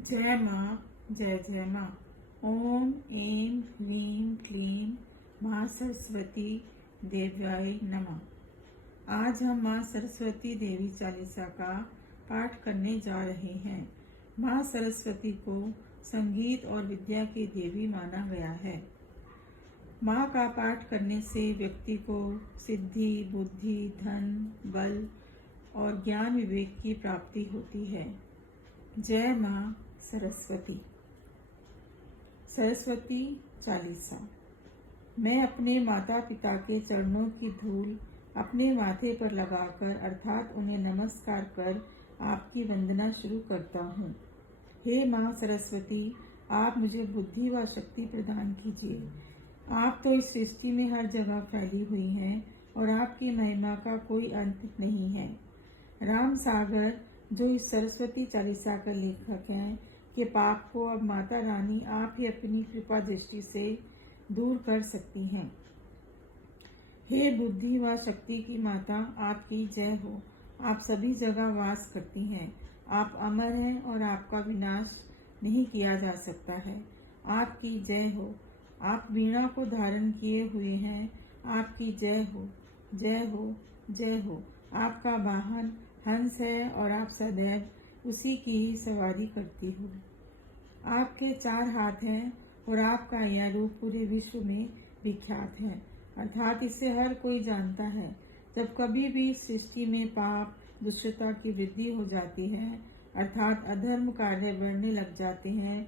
जय माँ। जय जय माँ। ओम ऐं ह्रीं क्लीं माँ सरस्वती देव्याय नमः। आज हम माँ सरस्वती देवी चालीसा का पाठ करने जा रहे हैं। माँ सरस्वती को संगीत और विद्या की देवी माना गया है। माँ का पाठ करने से व्यक्ति को सिद्धि, बुद्धि, धन, बल और ज्ञान विवेक की प्राप्ति होती है। जय माँ सरस्वती। सरस्वती चालीसा। मैं अपने माता पिता के चरणों की धूल अपने माथे पर लगाकर अर्थात उन्हें नमस्कार कर आपकी वंदना शुरू करता हूँ। हे माँ सरस्वती, आप मुझे बुद्धि व शक्ति प्रदान कीजिए। आप तो इस सृष्टि में हर जगह फैली हुई हैं और आपकी महिमा का कोई अंत नहीं है। राम सागर, जो इस सरस्वती चालीसा का लेखक हैं, के पाप को अब माता रानी आप ही अपनी कृपा दृष्टि से दूर कर सकती हैं। हे बुद्धि व शक्ति की माता, आपकी जय हो। आप सभी जगह वास करती हैं। आप अमर हैं और आपका विनाश नहीं किया जा सकता है। आपकी जय हो। आप वीणा को धारण किए हुए हैं। आपकी जय हो, जय हो, जय हो। आपका वाहन हंस है और आप सदैव उसी की ही सवारी करती हो। आपके 4 हाथ हैं और आपका यह रूप पूरे विश्व में विख्यात है, अर्थात इसे हर कोई जानता है। जब कभी भी सृष्टि में पाप दुष्टता की वृद्धि हो जाती है, अर्थात अधर्म कार्य बढ़ने लग जाते हैं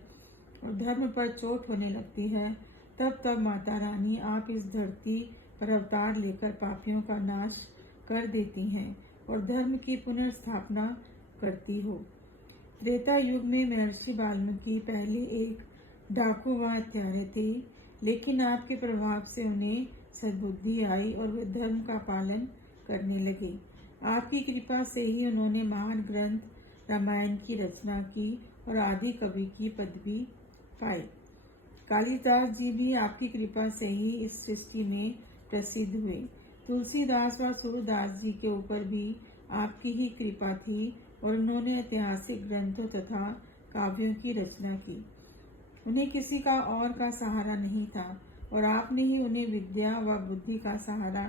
और धर्म पर चोट होने लगती है, तब माता रानी आप इस धरती पर अवतार लेकर पापियों का नाश कर देती हैं और धर्म की पुनर्स्थापना करती हो। त्रेता युग में महर्षि वाल्मीकि पहले एक डाकू व हत्यारे थे, लेकिन आपके प्रभाव से उन्हें सद्बुद्धि आई और वे धर्म का पालन करने लगे। आपकी कृपा से ही उन्होंने महान ग्रंथ रामायण की रचना की और आदि कवि की पदवी पाई। कालिदास जी भी आपकी कृपा से ही इस सृष्टि में प्रसिद्ध हुए। तुलसीदास व सूरदास जी के ऊपर भी आपकी ही कृपा थी और उन्होंने ऐतिहासिक ग्रंथों तथा काव्यों की रचना की। उन्हें किसी का और का सहारा नहीं था और आपने ही उन्हें विद्या व बुद्धि का सहारा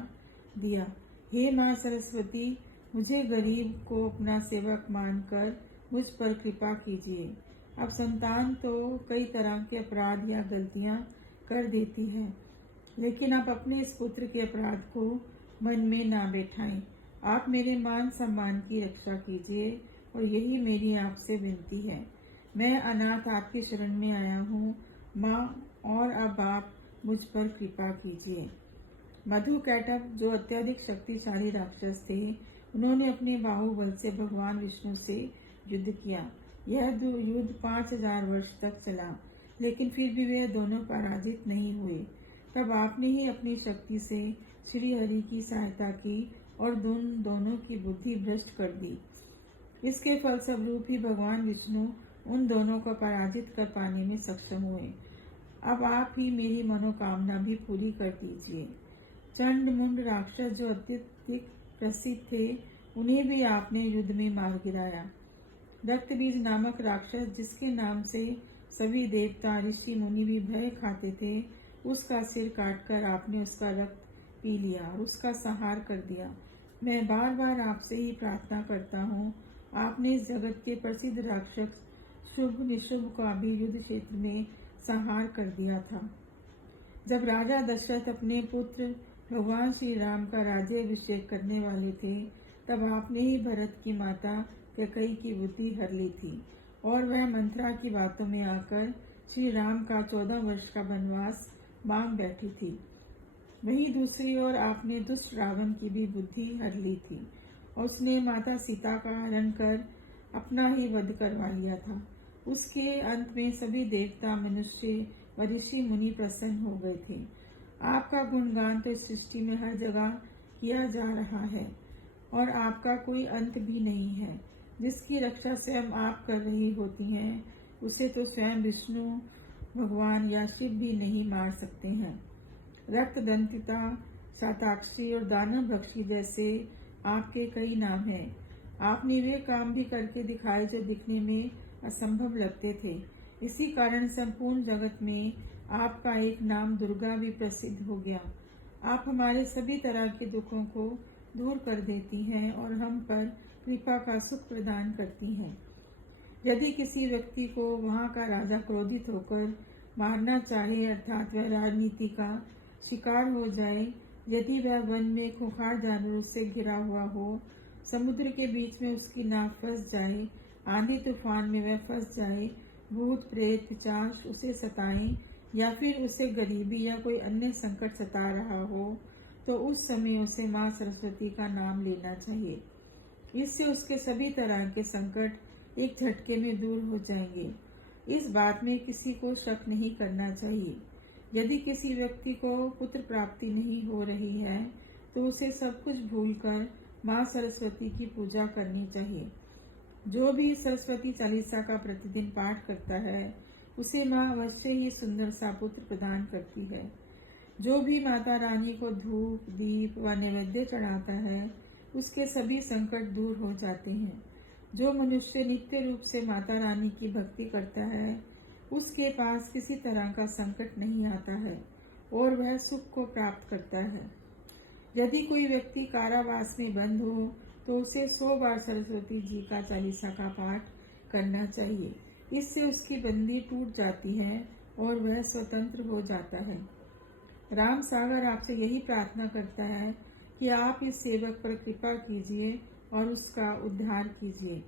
दिया। हे माँ सरस्वती, मुझे गरीब को अपना सेवक मानकर मुझ पर कृपा कीजिए। अब संतान तो कई तरह के अपराध या गलतियाँ कर देती है, लेकिन आप अपने इस पुत्र के अपराध को मन में ना बैठाएं। आप मेरे मान सम्मान की रक्षा कीजिए और यही मेरी आपसे विनती है। मैं अनाथ आपकी शरण में आया हूँ माँ, और अब आप मुझ पर कृपा कीजिए। मधुकैटभ, जो अत्यधिक शक्तिशाली राक्षस थे, उन्होंने अपने बाहुबल से भगवान विष्णु से युद्ध किया। यह युद्ध 5000 वर्ष तक चला, लेकिन फिर भी वे दोनों पराजित नहीं हुए। तब आपने ही अपनी शक्ति से श्री हरि की सहायता की और दोनों की बुद्धि भ्रष्ट कर दी। इसके फलस्वरूप ही भगवान विष्णु उन दोनों को पराजित कर पाने में सक्षम हुए। अब आप ही मेरी मनोकामना भी पूरी कर दीजिए। चंड मुंड राक्षस, जो अत्यधिक प्रसिद्ध थे, उन्हें भी आपने युद्ध में मार गिराया। रक्तबीज नामक राक्षस, जिसके नाम से सभी देवता ऋषि मुनि भी भय खाते थे, उसका सिर काटकर आपने उसका रक्त पी लिया और उसका संहार कर दिया। मैं बार बार आपसे ही प्रार्थना करता हूँ, आपने इस जगत के प्रसिद्ध राक्षस शुभ निशुभ का भी युद्ध क्षेत्र में संहार कर दिया था। जब राजा दशरथ अपने पुत्र भगवान श्री राम का राज्याभिषेक करने वाले थे, तब आपने ही भरत की माता कैकेयी की बुद्धि हर ली थी और वह मंत्रा की बातों में आकर श्री राम का 14 वर्ष का वनवास मांग बैठी थी। वहीं दूसरी ओर आपने दुष्ट रावण की भी बुद्धि हर ली थी और उसने माता सीता का हरण कर अपना ही वध करवा लिया था। उसके अंत में सभी देवता, मनुष्य व ऋषि मुनि प्रसन्न हो गए थे। आपका गुणगान तो इस सृष्टि में हर जगह किया जा रहा है और आपका कोई अंत भी नहीं है। जिसकी रक्षा स्वयं आप कर रही होती हैं, उसे तो स्वयं विष्णु भगवान या शिव भी नहीं मार सकते हैं। रक्तदंतिता, शाताक्षी और दानव भक्षी जैसे आपके कई नाम हैं। आपने वे काम भी करके दिखाए जो दिखने में असंभव लगते थे। इसी कारण संपूर्ण जगत में आपका एक नाम दुर्गा भी प्रसिद्ध हो गया। आप हमारे सभी तरह के दुखों को दूर कर देती हैं और हम पर कृपा का सुख प्रदान करती हैं। यदि किसी व्यक्ति को वहाँ का राजा क्रोधित होकर मारना चाहे, अर्थात वह राजनीति का शिकार हो जाए, यदि वह वन में खूंखार जानवरों से घिरा हुआ हो, समुद्र के बीच में उसकी नाव फंस जाए, आंधी तूफान में वह फंस जाए, भूत प्रेत पिशाच उसे सताएं, या फिर उसे गरीबी या कोई अन्य संकट सता रहा हो, तो उस समय उसे माँ सरस्वती का नाम लेना चाहिए। इससे उसके सभी तरह के संकट एक झटके में दूर हो जाएंगे। इस बात में किसी को शक नहीं करना चाहिए। यदि किसी व्यक्ति को पुत्र प्राप्ति नहीं हो रही है, तो उसे सब कुछ भूलकर माँ सरस्वती की पूजा करनी चाहिए। जो भी सरस्वती चालीसा का प्रतिदिन पाठ करता है, उसे माँ अवश्य ही सुंदर सा पुत्र प्रदान करती है। जो भी माता रानी को धूप, दीप व नैवेद्य चढ़ाता है, उसके सभी संकट दूर हो जाते हैं। जो मनुष्य नित्य रूप से माता रानी की भक्ति करता है, उसके पास किसी तरह का संकट नहीं आता है और वह सुख को प्राप्त करता है। यदि कोई व्यक्ति कारावास में बंद हो, तो उसे 100 बार सरस्वती जी का चालीसा का पाठ करना चाहिए। इससे उसकी बंदी टूट जाती है और वह स्वतंत्र हो जाता है। राम सागर आपसे यही प्रार्थना करता है कि आप इस सेवक पर कृपा कीजिए और उसका उद्धार कीजिए।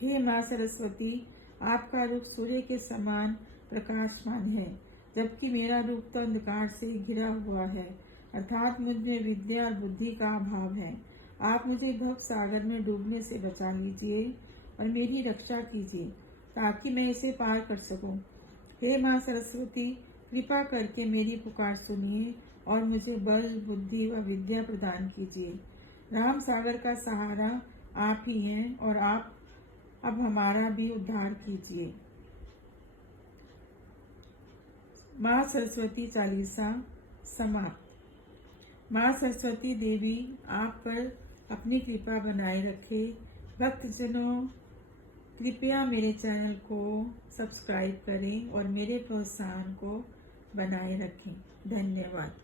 हे माँ सरस्वती, आपका रूप सूर्य के समान प्रकाशमान है, जबकि मेरा रूप तो अंधकार से घिरा हुआ है, अर्थात मुझ में विद्या और बुद्धि का अभाव है। आप मुझे भव सागर में डूबने से बचा लीजिए और मेरी रक्षा कीजिए, ताकि मैं इसे पार कर सकूं। हे माँ सरस्वती, कृपा करके मेरी पुकार सुनिए और मुझे बल, बुद्धि व विद्या प्रदान कीजिए। राम सागर का सहारा आप ही हैं और आप अब हमारा भी उद्धार कीजिए। माँ सरस्वती चालीसा समाप्त। माँ सरस्वती देवी आप पर अपनी कृपा बनाए रखे। भक्तजनों, कृपया मेरे चैनल को सब्सक्राइब करें और मेरे प्रोत्साहन को बनाए रखें। धन्यवाद।